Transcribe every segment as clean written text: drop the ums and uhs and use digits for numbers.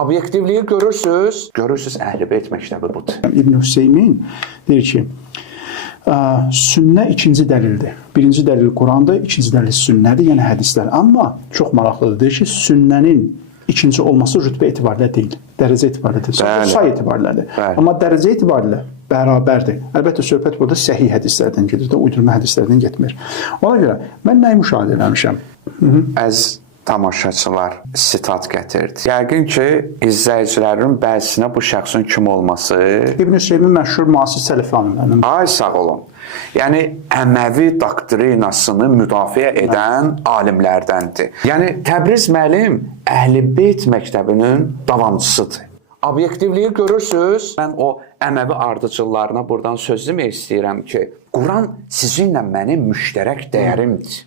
Obyektivliyi görürsüz. Görürsüz Əhl-i-Beyt məktəbi budur. İbn Hüseymin deyir ki, sünnə ikinci dəlildir. Birinci dəlil Qurandır, ikinci dəlil sünnədir, yəni hədislər. Amma çox maraqlıdır. Deyir ki, sünnənin ikinci olması rütbə etibarilə deyil, dərəcə etibarilə deyil, say etibarilədir. Amma dərəcə etibarilə bərabərdir. Əlbəttə, söhbət burada səhih hədislərdən gedir, uydurma hədislərdən getmir. Ona görə mən nəyi müşahidə eləmişəm? Əziz tamaşaçılar, sitat gətirdi. Yəqin ki, izləyicilərin bəzisinə bu şəxsin kim olması... İbn Hüseymin məşhur müasir sələfi alimlərindən. Ay, sağ olun. Yəni, Əməvi doktrinasını müdafiə edən alimlərdəndir. Yəni, Təbriz müəllim Əhl-i-Beyt məktəbinin davamçısıdır. Obyektivliyi görürsüz. Mən o Əməvi ardıcıllarına buradan söz demək istəyirəm ki, Quran sizinlə mənim müştərək dəyərimdir.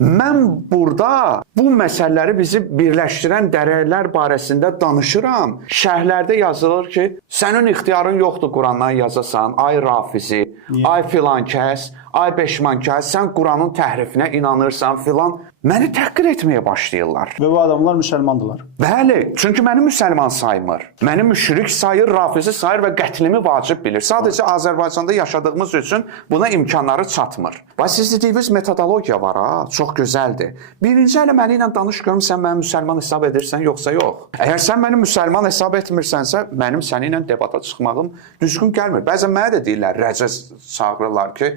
Mən burada bu məsələləri bizi birləşdirən dərəcələr barəsində danışıram. Şərhlərdə yazılır ki, sənin ixtiyarın yoxdur Qurandan yazasan, ay Rafizi, ay filan kəs, ay Beşman kəs, sən Quranın təhrifinə inanırsan filan. Məni təhqir etməyə başlayırlar. Və bu adamlar müsəlmandırlar. Bəli, çünki məni müsəlman saymır. Məni müşrik sayır, Rafizi sayır və qətlimi vacib bilir. Sadəcə Azərbaycanda yaşadığımız üçün buna imkanları çatmır. Və siz dediyiniz metodologiya var ha, çox gözəldir. Birinci hələ məni ilə danış görüm, sən məni müsəlman hesab edirsən, yoxsa yox. Əgər sən məni müsəlman hesab etmirsənsə, mənim səni ilə debata çıxmağım düzgün gəlmir. Bəzən mənə də deyirlər, rəcəz çağırırlar ki,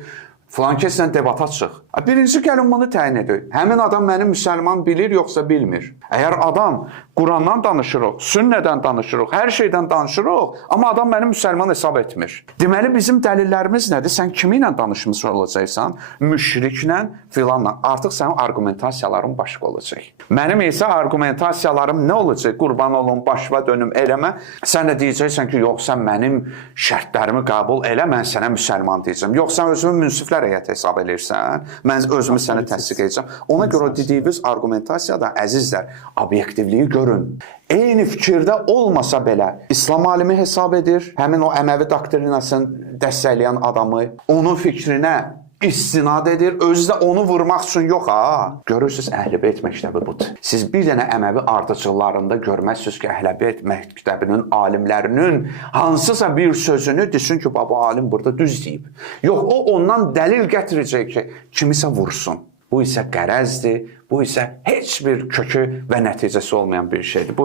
filan kəslə debata çıx. Birinci gəlin bunu təyin edir. Həmin adam məni müsəlman bilir, yoxsa bilmir. Əgər adam Qurandan danışırıq, sünnədən danışırıq, hər şeydən danışırıq, amma adam məni müsəlman hesab etmir. Deməli, bizim dəlillərimiz nədir? Sən kimi ilə danışmış olacaqsan? Müşriklə, filanla. Artıq sənin argumentasiyaların başqa olacaq. Mənim isə argumentasiyalarım nə olacaq? Qurban olun, başva dönüm, eləmə. Sən də deyəcəksən ki, yox, sən mənim şərtlərimi qəbul elə, mən sənə müsəlman deyəcəm. Yox, sən özümü münsiflər heyəti hesab edirsən, mən özümü sənə təsdiq edəcəm. Ona görə dediyiniz argumentasiyada, əzizlər, obyektivliyi görün. Eyni fikirdə olmasa belə, İslam alimi hesab edir, həmin o Əməvi doktrinasını dəstəkləyən adamı, onun fikrinə istinad edir, özü də onu vurmaq üçün yox ha. Görürsünüz, Əhl-i-Beyt məktəbi budur. Siz bir dənə Əməvi ardıcıllarında görməzsiniz ki, Əhl-i-Beyt məktəbinin alimlərinin hansısa bir sözünü desin ki, bu alim burada düz deyib. Yox, o ondan dəlil gətirəcək ki, kimisə vursun. Bu isə qərəzdir, bu isə heç bir kökü və nəticəsi olmayan bir şeydir.